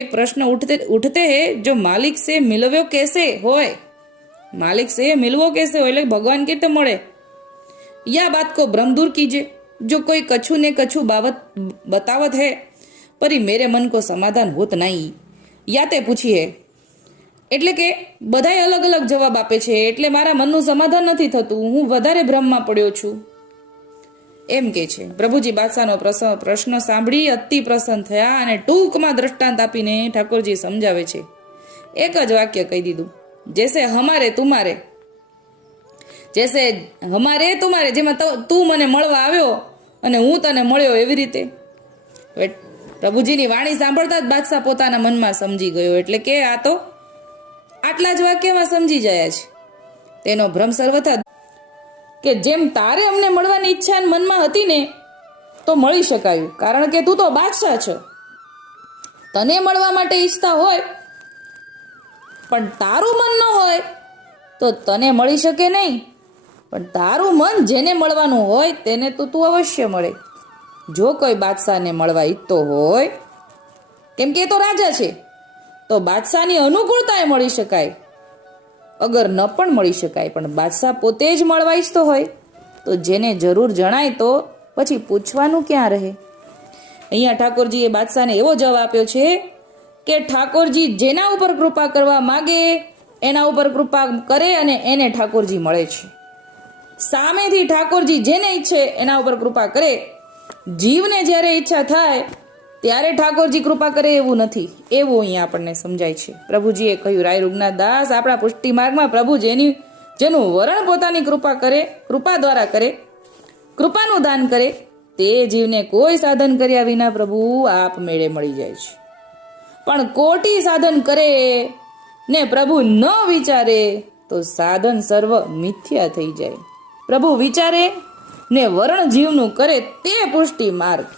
प्रश्न उठते हैं, जो मालिक से मिलव्यो कैसे होय, मालिक से मिलवो कैसे हो એટલે ભગવાન કેતે મળે। या बात को भ्रम दूर कीजिए, जो कोई कछु ने कछु बाबत बतावत है, परी मेरे मन को समाधान होत नहीं। या ते पूछिए એટલે કે બધાય અલગ અલગ જવાબ આપે છે, એટલે મારા મનનું સમાધાન નથી થતું, હું વધારે ભ્રમમાં પડ્યો છું, એમ કે છે। પ્રભુજી બાદશાહનો પ્રશ્ન સાંભળી અતિ પ્રસન્ન થયા અને ટૂંકમાં દ્રષ્ટાંત આપીને ઠાકોરજી સમજાવે છે। એક જ વાક્ય કહી દીધું, જૈસે હમારે તુમારે, જૈસે હમારે તુમારે, જેમાં તું મને મળવા આવ્યો અને હું તને મળ્યો એવી રીતે। પ્રભુજીની વાણી સાંભળતા જ બાદશાહ પોતાના મનમાં સમજી ગયો, એટલે કે આ તો આટલા જ વાક્યમાં સમજી ગયા છે। તેનો ભ્રમ સર્વથા કે જેમ તારે અમને મળવાની ઈચ્છા મનમાં હતી ને તો મળી શકાયું, કારણ કે તું તો બાદશાહ છો, તને મળવા માટે ઈચ્છતા હોય પણ તારું મન ન હોય તો તને મળી શકે નહીં, પણ તારું મન જેને મળવાનું હોય તેને તો તું અવશ્ય મળે। જો કોઈ બાદશાહને મળવા ઈચ્છતો હોય, કેમ કે એ તો રાજા છે, તો બાદશાહની અનુકૂળતાએ મળી શકાય, અગર ન પણ મળી શકાય પણ બાદશાહ પોતે જ મળવા ઈચ્છતો હોય તો જેને જરૂર જણાય તો પછી પૂછવાનું ક્યાં રહે। અહીંયા ઠાકોરજીએ બાદશાહને એવો જવાબ આપ્યો છે કે ઠાકોરજી જેના ઉપર કૃપા કરવા માગે એના ઉપર કૃપા કરે અને એને ઠાકોરજી મળે છે। સામેથી ઠાકોરજી જેને ઈચ્છે એના ઉપર કૃપા કરે, જીવને જ્યારે ઈચ્છા થાય ત્યારે ઠાકોરજી કૃપા કરે એવું નથી, એવું અહીંયા આપણને સમજાય છે। પ્રભુજીએ કહ્યું, રાય રૂગનાથ દાસ, આપણા પુષ્ટિ માર્ગમાં પ્રભુ જેનું વરણ પોતાની કૃપા કરે, કૃપા દ્વારા કરે, કૃપાનું દાન કરે, તે જીવને કોઈ સાધન કર્યા વિના પ્રભુ આપમેળે મળી જાય છે। પણ કોટી સાધન કરે ને પ્રભુ ન વિચારે તો સાધન સર્વ મિથ્યા થઈ જાય। પ્રભુ વિચારે ને વરણ જીવનું કરે તે પુષ્ટિ માર્ગ।